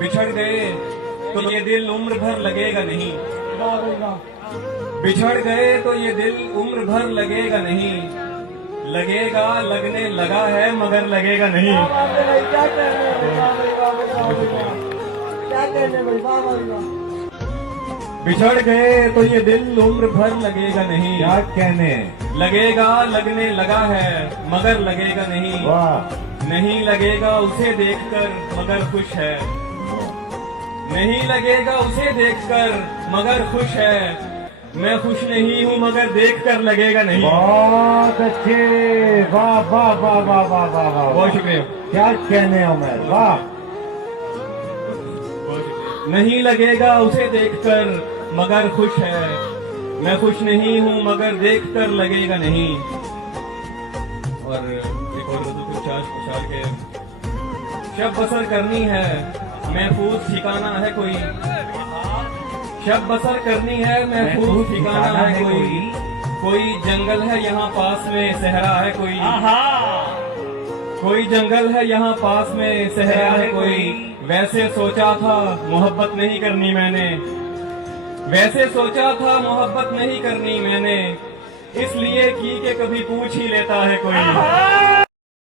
बिछड़ गए तो ये दिल उम्र भर लगेगा नहीं, बिछड़ गए तो ये दिल उम्र भर लगेगा नहीं, लगेगा लगने लगा है मगर लगेगा नहीं। बिछड़ गए तो ये दिल उम्र भर लगेगा नहीं, क्या कहने, लगेगा लगने लगा है मगर लगेगा नहीं। वाह, नहीं लगेगा उसे देखकर मगर खुश है, नहीं लगेगा उसे देखकर मगर खुश है। मैं खुश नहीं हूँ मगर देखकर लगेगा नहीं। बहुत अच्छे, वाह वाह वाह वाह वाह वाह वाह, बहुत शुक्रिया। क्या कहने उमर, वाह। नहीं लगेगा उसे देखकर मगर खुश है, मैं खुश नहीं हूँ मगर देखकर लगेगा नहीं। और एक और कुछ चार के शब बसर करनी है महफूज ठिकाना है कोई, शब बसर करनी है महफूज ठिकाना है कोई, कोई जंगल है यहाँ पास में सहरा है कोई, कोई जंगल है यहाँ पास में सहरा है कोई। वैसे सोचा था मोहब्बत नहीं करनी मैंने, वैसे सोचा था मोहब्बत नहीं करनी मैंने, इसलिए की के कभी पूछ ही लेता है कोई।